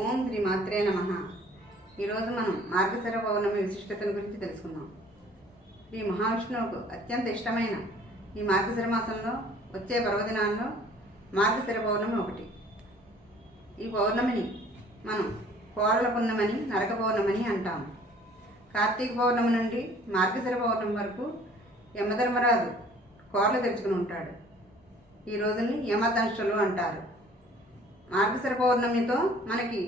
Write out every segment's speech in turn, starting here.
ఓం శ్రీ మాత్రే నమః. ఈరోజు మనం మార్గశిర పౌర్ణమి విశిష్టతను గురించి తెలుసుకుందాం. శ్రీ మహావిష్ణువుకు అత్యంత ఇష్టమైన ఈ మార్గశిర మాసంలో వచ్చే పర్వదినాల్లో మార్గశిర పౌర్ణమి ఒకటి. ఈ పౌర్ణమిని మనం కోరల పున్నమని, నరక పౌర్ణమని అంటాము. కార్తీక పౌర్ణమి నుండి మార్గశిర పౌర్ణమి వరకు యమధర్మరాజు కోరలు తెరుచుకుని ఉంటాడు. ఈ రోజుని యమదంష్టలు అంటారు. మార్గశిర పౌర్ణమితో మనకి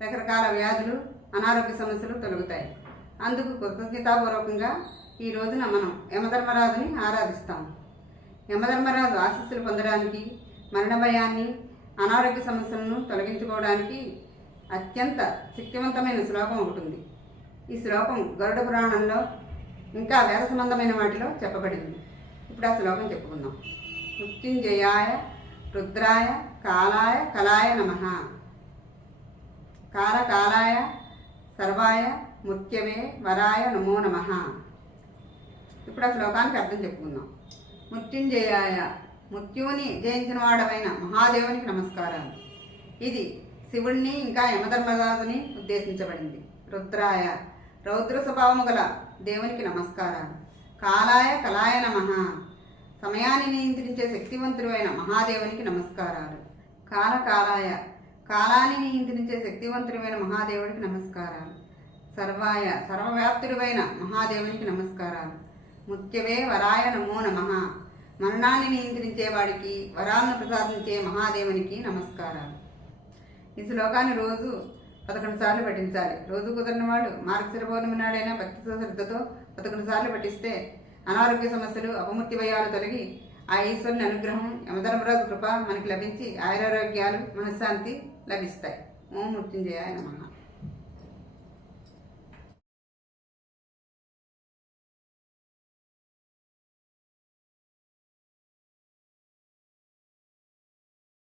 రకరకాల వ్యాధులు, అనారోగ్య సమస్యలు తొలగుతాయి. అందుకు కృతజ్ఞతాపూర్వకంగా ఈ రోజున మనం యమధర్మరాజుని ఆరాధిస్తాం. యమధర్మరాజు ఆశీస్సులు పొందడానికి, మరణ భయాన్ని, అనారోగ్య సమస్యలను తొలగించుకోవడానికి అత్యంత శక్తివంతమైన శ్లోకం ఒకటి ఉంది. ఈ శ్లోకం గరుడ పురాణంలో ఇంకా వేద సంబంధమైన వాటిలో చెప్పబడింది. ఇప్పుడు ఆ శ్లోకం చెప్పుకుందాం. మృత్యుంజయాయ రుద్రాయ కాలాయ కలాయ నమః. కాలకాలాయ సర్వాయ మృత్యవే వరాయ నమో నమః. ఇప్పుడు ఆ శ్లోకానికి అర్థం చెప్పుకుందాం. మృత్యుంజయాయ, మృత్యువుని జయించిన వాడవైన మహాదేవునికి నమస్కారాలు. ఇది శివుణ్ణి ఇంకా యమధర్మరాజుని ఉద్దేశించబడింది. రుద్రాయ, రౌద్ర స్వభావము గల దేవునికి నమస్కారాలు. కాలాయ కలాయ నమః, సమయాన్ని నియంత్రించే శక్తివంతుడైన మహాదేవునికి నమస్కారాలు. కాలకాలాయ, కాలాన్ని నియంత్రించే శక్తివంతుడైన మహాదేవుడికి నమస్కారాలు. సర్వాయ, సర్వవ్యాప్తుడైన మహాదేవునికి నమస్కారాలు. ముత్యవే వరాయ నమో నమః, మరణాన్ని నియంత్రించే వాడికి, వరాలను ప్రసాదించే మహాదేవునికి నమస్కారాలు. ఈ శ్లోకాన్ని రోజు 11 సార్లు పఠించాలి. రోజు కుదిరిన వాళ్ళు మార్గశిర పౌర్ణమి నాడైనా భక్తితో శ్రద్ధతో 11 సార్లు పఠిస్తే అనారోగ్య సమస్యలు, అపమృత్యు భయాలు తొలగి ఆ ఈశ్వరుని అనుగ్రహం, యమధర్మరాజు కృప మనకి లభించి ఆయురారోగ్యాలు, మనశ్శాంతి లభిస్తాయి. ఓం మృత్యుంజయాయ నమః.